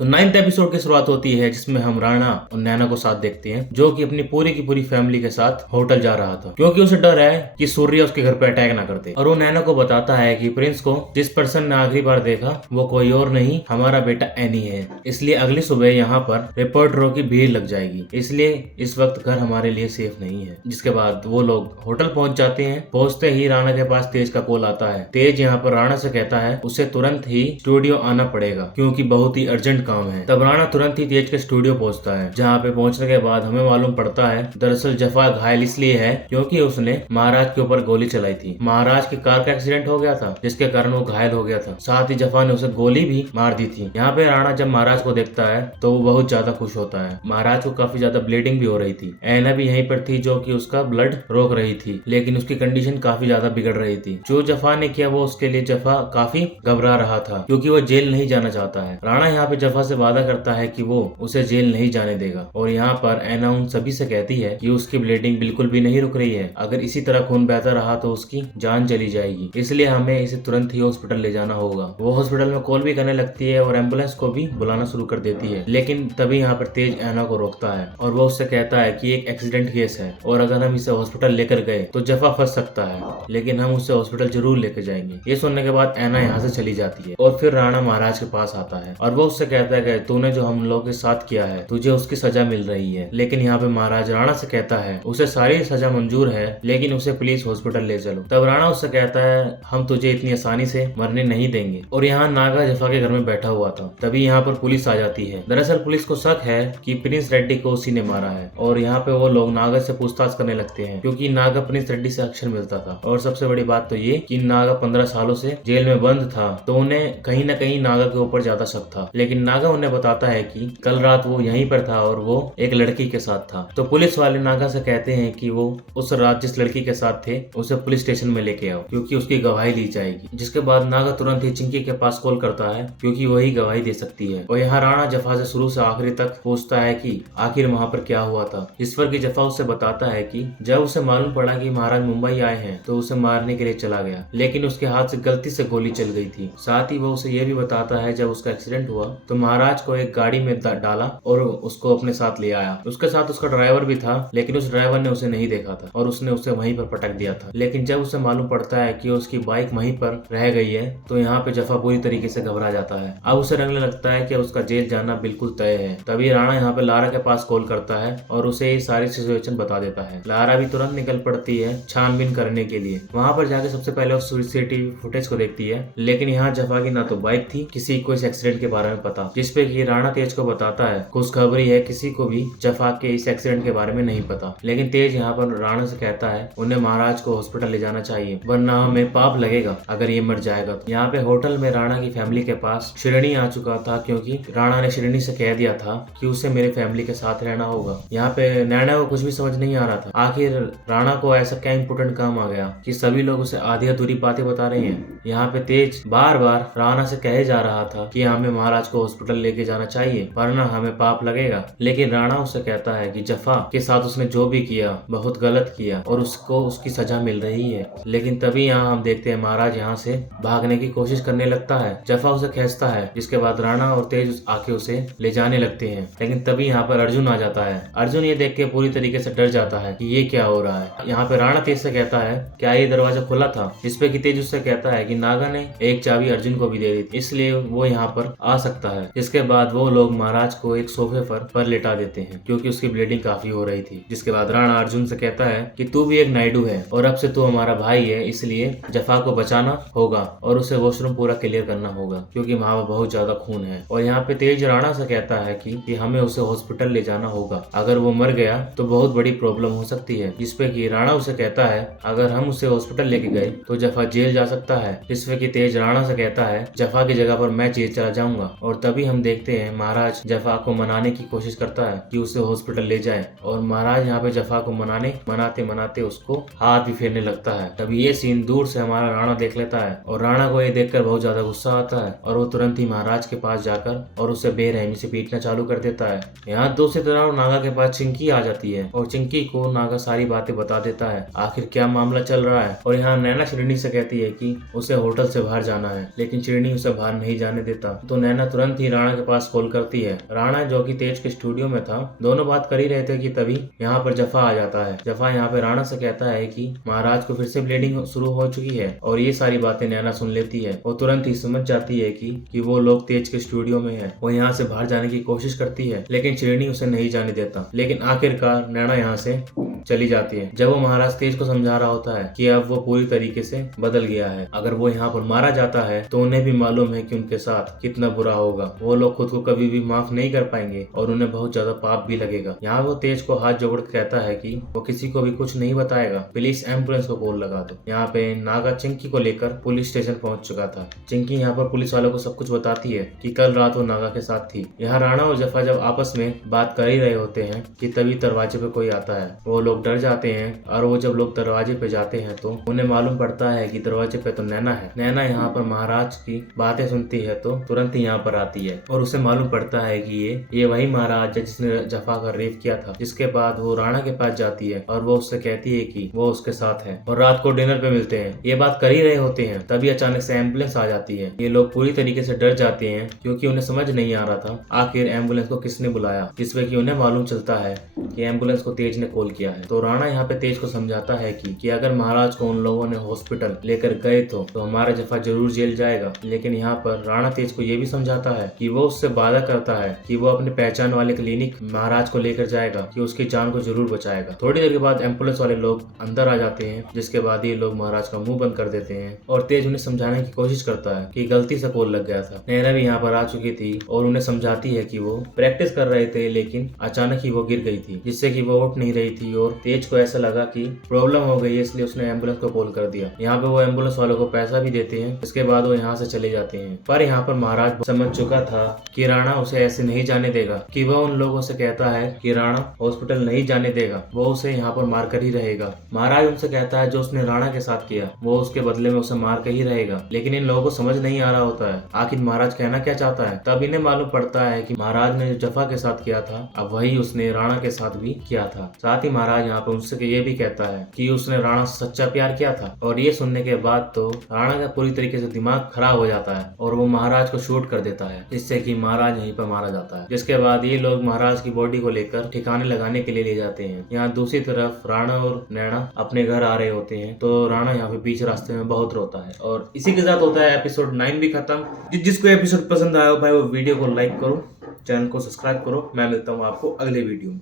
तो 9th episode की शुरुआत होती है जिसमें हम राणा और नैना को साथ देखते हैं जो कि अपनी पूरी की पूरी फैमिली के साथ होटल जा रहा था क्योंकि उसे डर है कि सूर्य उसके घर पे अटैक ना कर दे। और वो नैना को बताता है कि प्रिंस को जिस पर्सन ने आखिरी बार देखा वो कोई और नहीं हमारा बेटा एनी है, इसलिए अगली सुबह यहाँ पर रिपोर्टरों की भीड़ लग जाएगी, इसलिए इस वक्त घर हमारे लिए सेफ नहीं है। जिसके बाद वो लोग होटल पहुंच जाते हैं। पहुंचते ही राणा के पास तेज का कॉल आता है। तेज यहाँ पर राणा से कहता है उसे तुरंत ही स्टूडियो आना पड़ेगा क्योंकि बहुत ही अर्जेंट काम है। तब राणा तुरंत ही तेज के स्टूडियो पहुंचता है, जहाँ पे पहुंचने के बाद हमें मालूम पड़ता है दरअसल जफा घायल इसलिए है क्योंकि उसने महाराज के ऊपर गोली चलाई थी। महाराज की कार का एक्सीडेंट हो गया था जिसके कारण वो घायल हो गया था, साथ ही जफा ने उसे गोली भी मार दी थी। यहाँ पे राणा जब महाराज को देखता है तो वो बहुत ज्यादा खुश होता है। महाराज को काफी ज्यादा ब्लीडिंग भी हो रही थी। ऐना भी यहीं पर थी जो कि उसका ब्लड रोक रही थी, लेकिन उसकी कंडीशन काफी ज्यादा बिगड़ रही थी। जो जफा ने किया वो उसके लिए जफा काफी घबरा रहा था क्योंकि वो जेल नहीं जाना चाहता है। राणा यहाँ पे जफा से वादा करता है कि वो उसे जेल नहीं जाने देगा और यहाँ पर ऐना उन सभी से कहती है कि उसकी ब्लीडिंग बिल्कुल भी नहीं रुक रही है, अगर इसी तरह खून बहता रहा तो उसकी जान चली जाएगी, इसलिए हमें इसे तुरंत ही हॉस्पिटल ले जाना होगा। वो हॉस्पिटल में कॉल भी करने लगती है और एम्बुलेंस को भी बुलाना शुरू कर देती है, लेकिन तभी यहाँ पर तेज ऐना को रोकता है और वो उससे कहता है कि एक एक्सीडेंट केस है और अगर हम इसे हॉस्पिटल लेकर गए तो जफा फंस सकता है, लेकिन हम उसे हॉस्पिटल जरूर लेकर जाएंगे। ये सुनने के बाद ऐना यहाँ से चली जाती है और फिर राणा महाराज के पास आता है और वो उससे कहता है कि तूने जो हम लोग के साथ किया है तुझे उसकी सजा मिल रही है। लेकिन यहाँ पे महाराज राणा से कहता है उसे सारी सजा मंजूर है लेकिन उसे प्लीज हॉस्पिटल ले चलो। तब राणा उससे कहता है हम तुझे इतनी आसानी से मरने नहीं देंगे। और यहाँ नागा जफा के घर में बैठा हुआ था, तभी यहाँ पर पुलिस आ जाती है। दरअसल पुलिस को शक है कि प्रिंस रेड्डी को उसी ने मारा है और यहाँ पे वो लोग नागा से पूछताछ करने लगते हैं क्योंकि नागा प्रिंस रेड्डी से अक्सर मिलता था। और सबसे बड़ी बात तो ये कि नागा 15 सालों से जेल में बंद था तो उन्हें कहीं न कहीं नागा के ऊपर ज्यादा शक था। लेकिन नागा उन्हें बताता है कि कल रात वो यहीं पर था और वो एक लड़की के साथ था। तो पुलिस वाले नागा से कहते हैं कि वो उस रात जिस लड़की के साथ थे उसे पुलिस स्टेशन में लेके आओ क्योंकि उसकी गवाही ली जाएगी। जिसके बाद नागा तुरंत ही चिंकी के पास कॉल करता है क्योंकि वही गवाही दे सकती है। और यहाँ राणा जफा से शुरू से आखिरी तक पूछता है कि आखिर वहाँ पर क्या हुआ था, जिस पर कि जफा उससे बताता है कि जब उसे मालूम पड़ा कि महाराज मुंबई आए हैं तो उसे मारने के लिए चला गया, लेकिन उसके हाथ से गलती से गोली चल गई थी। साथ ही वो उसे ये भी बताता है जब उसका एक्सीडेंट हुआ तो महाराज को एक गाड़ी में डाला और उसको अपने साथ ले आया। उसके साथ उसका ड्राइवर भी था, लेकिन उस ड्राइवर ने उसे नहीं देखा था और उसने उसे वहीं पर पटक दिया था। लेकिन जब उसे मालूम पड़ता है कि उसकी बाइक वहीं पर रह गई है तो यहाँ पे जफा पूरी तरीके से घबरा जाता है। अब उसे लगने लगता है कि उसका जेल जाना बिल्कुल तय है। तभी राणा यहाँ पे लारा के पास कॉल करता है और उसे ये सारी सिचुएशन बता देता है। लारा भी तुरंत निकल पड़ती है छानबीन करने के लिए। वहाँ पर जाके सबसे पहले वो सीसीटीवी फुटेज को देखती है, लेकिन यहाँ जफा की ना तो बाइक थी, किसी को इस एक्सीडेंट के बारे में पता, जिसपे कि राणा तेज को बताता है खुशखबरी है किसी को भी जफा के इस एक्सीडेंट के बारे में नहीं पता। लेकिन तेज यहाँ पर राणा से कहता है उन्हें महाराज को हॉस्पिटल ले जाना चाहिए वरना हमें पाप लगेगा अगर ये मर जाएगा तो। यहाँ पे होटल में राणा की फैमिली के पास श्रेणी आ चुका था क्योंकि राणा ने श्रेणी से कह दिया था कि उसे मेरे फैमिली के साथ रहना होगा। यहाँ पे नैना को कुछ भी समझ नहीं आ रहा था आखिर राणा को ऐसा क्या इम्पोर्टेंट काम आ गया कि सभी लोग उसे आधी अधूरी बातें बता रहे हैं। यहाँ पे तेज बार बार राणा से कहे जा रहा था कि हमें महाराज को हॉस्पिटल लेके जाना चाहिए वरना हमें पाप लगेगा, लेकिन राणा उससे कहता है कि जफा के साथ उसने जो भी किया बहुत गलत किया और उसको उसकी सजा मिल रही है। लेकिन तभी यहाँ हम देखते हैं महाराज यहाँ से भागने की कोशिश करने लगता है। जफा उसे खींचता है, जिसके बाद राणा और तेज आके उसे ले जाने लगते हैं। लेकिन तभी यहाँ पर अर्जुन आ जाता है। अर्जुन ये देख के पूरी तरीके से डर जाता है कि ये क्या हो रहा है। यहाँ पे राणा तेज से कहता है क्या ये दरवाजा खुला था, जिसपे कि तेज उससे कहता है कि नागा ने एक चाबी अर्जुन को भी दे दी थी इसलिए वो यहाँ पर आ सकता है। जिसके बाद वो लोग महाराज को एक सोफे पर लेटा देते हैं क्योंकि उसकी ब्लीडिंग काफी हो रही थी। जिसके बाद राणा अर्जुन से कहता है कि तू भी एक नायडू है और अब से तू हमारा भाई है, इसलिए जफा को बचाना होगा और उसे वॉशरूम पूरा क्लियर करना होगा क्योंकि वहाँ पर बहुत ज्यादा खून है। और यहाँ पे तेज राणा से कहता है कि हमें उसे हॉस्पिटल ले जाना होगा, अगर वो मर गया तो बहुत बड़ी प्रॉब्लम हो सकती है। जिसपे कि राणा उसे कहता है अगर हम उसे हॉस्पिटल लेके गए तो जफा जेल जा सकता है। जिसपे कि तेज राणा से कहता है जफा की जगह पर मैं जेल चला जाऊंगा। और तभी हम देखते हैं महाराज जफा को मनाने की कोशिश करता है कि उसे हॉस्पिटल ले जाए और महाराज यहाँ पे जफा को मनाते मनाते उसको हाथ भी फेरने लगता है। तभी ये सीन दूर से हमारा राणा देख लेता है और राणा को ये देखकर बहुत ज्यादा गुस्सा आता है और वो तुरंत ही महाराज के पास जाकर और उसे बेरहमी से पीटना चालू कर देता है। यहाँ दूसरी तरफ नागा के पास चिंकी आ जाती है और चिंकी को नागा सारी बातें बता देता है आखिर क्या मामला चल रहा है। और यहाँ नैना श्रेणी से कहती है कि उसे होटल से बाहर जाना है, लेकिन श्रेणी उसे बाहर नहीं जाने देता। तो नैना तुरंत ही चिंकी राणा के पास कॉल करती है। राणा जो कि तेज के स्टूडियो में था, दोनों बात कर ही रहे थे कि तभी यहाँ पर जफा आ जाता है। जफा यहाँ पे राणा से कहता है कि महाराज को फिर से ब्लीडिंग शुरू हो चुकी है और ये सारी बातें नैना सुन लेती है। वो तुरंत ही समझ जाती है कि वो लोग तेज के स्टूडियो में है। वो यहाँ से बाहर जाने की कोशिश करती है लेकिन श्रेणी उसे नहीं जाने देता। लेकिन आखिरकार नैना यहाँ से चली जाती है। जब वो महाराज तेज को समझा रहा होता है कि अब वो पूरी तरीके से बदल गया है, अगर वो यहाँ पर मारा जाता है तो उन्हें भी मालूम है कि उनके साथ कितना बुरा होगा। वो लोग खुद को कभी भी माफ नहीं कर पाएंगे और उन्हें बहुत ज्यादा पाप भी लगेगा। यहाँ वो तेज को हाथ जोड़ कहता है कि वो किसी को भी कुछ नहीं बताएगा, प्लीज एम्बुलेंस को कॉल लगा दो। यहाँ पे नागा चिंकी को लेकर पुलिस स्टेशन पहुंच चुका था। चिंकी यहाँ पर पुलिस वालों को सब कुछ बताती है कि कल रात वो नागा के साथ थी। यहाँ राणा और जफा जब आपस में बात कर ही रहे होते हैं कि तभी दरवाजे पे कोई आता है। वो लोग डर जाते हैं और वो जब लोग दरवाजे पे जाते हैं तो उन्हें मालूम पड़ता है कि दरवाजे पे तो नैना है। नैना यहाँ पर महाराज की बातें सुनती है तो तुरंत ही यहाँ पर आती है और उसे मालूम पड़ता है कि ये वही महाराज है जिसने जफा का रेप किया था। जिसके बाद वो राणा के पास जाती है और वो उससे कहती है कि वो उसके साथ है और रात को डिनर पे मिलते हैं। ये बात कर ही रहे होते हैं तभी अचानक से एम्बुलेंस आ जाती है। ये लोग पूरी तरीके से डर जाते हैं क्योंकि उन्हें समझ नहीं आ रहा था आखिर एम्बुलेंस को किसने बुलाया, जिसमें कि उन्हें मालूम चलता है कि एम्बुलेंस को तेज ने कॉल किया है। तो राणा यहाँ पे तेज को समझाता है कि अगर महाराज को उन लोगों ने हॉस्पिटल लेकर गए तो हमारा जफा जरूर जेल जाएगा। लेकिन यहाँ पर राणा तेज को ये भी समझाता है कि वो उससे वादा करता है कि वो अपने पहचान वाले क्लिनिक महाराज को लेकर जाएगा, कि उसकी जान को जरूर बचाएगा। थोड़ी देर के बाद एम्बुलेंस वाले लोग अंदर आ जाते हैं, जिसके बाद ये लोग महाराज का मुंह बंद कर देते हैं और तेज उन्हें समझाने की कोशिश करता है कि गलती से कॉल लग गया था। नैना भी यहाँ पर आ चुकी थी और उन्हें समझाती है कि वो प्रैक्टिस कर रहे थे लेकिन अचानक ही वो गिर गई थी, जिससे कि वो उठ नहीं रही थी और तेज को ऐसा लगा कि प्रॉब्लम हो गई है, इसलिए उसने एम्बुलेंस को कॉल कर दिया। यहाँ पे वो एम्बुलेंस वालों को पैसा भी देते हैं। इसके बाद वो यहाँ से चले जाते हैं। पर यहाँ पर महाराज समझ चुका था कि राणा उसे ऐसे नहीं जाने देगा, कि वह उन लोगों से कहता है कि राणा हॉस्पिटल नहीं जाने देगा, वो उसे यहाँ पर मार कर ही रहेगा। महाराज उनसे कहता है जो उसने राणा के साथ किया वो उसके बदले में उसे मार कर ही रहेगा। लेकिन इन लोगों को समझ नहीं आ रहा होता है आखिर महाराज कहना क्या चाहता है। तब इन्हें मालूम पड़ता है कि महाराज ने जो जफा के साथ किया था अब वही उसने राणा के साथ भी किया था। साथ ही महाराज यहाँ पर उनसे ये भी कहता है कि उसने राणा से सच्चा प्यार किया था। और ये सुनने के बाद तो राणा का पूरी तरीके से दिमाग खराब हो जाता है और वो महाराज को शूट कर देता है, जिससे कि महाराज यहीं पर मारा जाता है। जिसके बाद ये लोग महाराज की बॉडी को लेकर ठिकाने लगाने के लिए ले जाते हैं। यहाँ दूसरी तरफ राणा और नैना अपने घर आ रहे होते हैं तो राणा यहाँ पे बीच रास्ते में बहुत रोता है। और इसी के साथ होता है एपिसोड 9 भी खत्म। जिसको एपिसोड पसंद आया हो भाई वो वीडियो को लाइक करो, चैनल को सब्सक्राइब करो। मैं मिलता हूँ आपको अगले वीडियो में।